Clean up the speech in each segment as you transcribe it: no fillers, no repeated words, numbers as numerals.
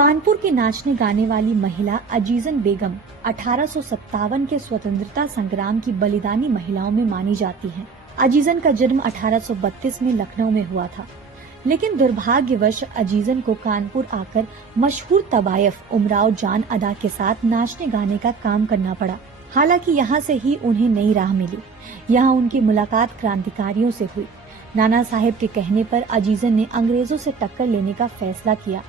कानपुर की नाचने गाने वाली महिला अजीजन बेगम 1857 के स्वतंत्रता संग्राम की बलिदानी महिलाओं में मानी जाती हैं। अजीजन का जन्म 1832 में लखनऊ में हुआ था, लेकिन दुर्भाग्यवश अजीजन को कानपुर आकर मशहूर तबायफ उमराव जान अदा के साथ नाचने गाने का काम करना पड़ा। हालांकि यहाँ से ही उन्हें नई राह मिली। यहाँ उनकी मुलाकात क्रांतिकारियों से हुई। नाना साहेब के कहने पर अजीजन ने अंग्रेजों से टक्कर लेने का फैसला किया।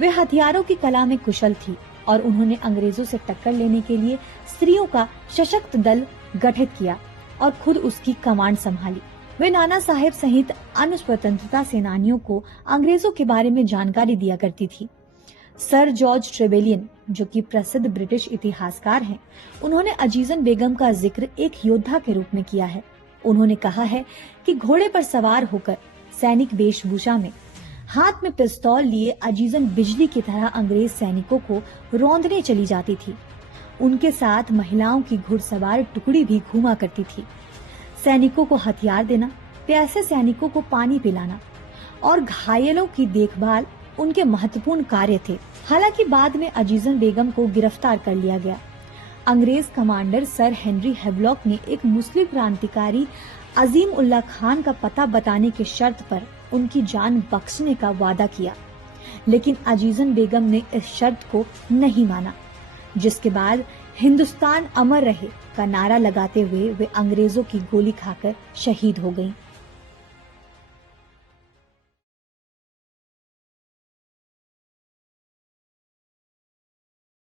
वे हथियारों की कला में कुशल थी और उन्होंने अंग्रेजों से टक्कर लेने के लिए स्त्रियों का सशक्त दल गठित किया और खुद उसकी कमांड संभाली। वे नाना साहेब सहित अन्य स्वतंत्रता सेनानियों को अंग्रेजों के बारे में जानकारी दिया करती थी। सर जॉर्ज ट्रेवेलियन, जो कि प्रसिद्ध ब्रिटिश इतिहासकार हैं, उन्होंने अजीजन बेगम का जिक्र एक योद्धा के रूप में किया है। उन्होंने कहा है कि घोड़े पर सवार होकर सैनिक वेशभूषा में हाथ में पिस्तौल लिए अजीजन बिजली की तरह अंग्रेज सैनिकों को रौंदने चली जाती थी। उनके साथ महिलाओं की घुड़सवार टुकड़ी भी घूमा करती थी। सैनिकों को हथियार देना, प्यासे सैनिकों को पानी पिलाना और घायलों की देखभाल उनके महत्वपूर्ण कार्य थे। हालांकि बाद में अजीजन बेगम को गिरफ्तार कर लिया गया। अंग्रेज कमांडर सर हेनरी हैवलॉक ने एक मुस्लिम क्रांतिकारी अजीम उल्लाह खान का पता बताने की शर्त पर उनकी जान बख्शने का वादा किया, लेकिन अजीजन बेगम ने इस शर्त को नहीं माना, जिसके बाद हिंदुस्तान अमर रहे का नारा लगाते हुए वे अंग्रेजों की गोली खाकर शहीद हो गईं।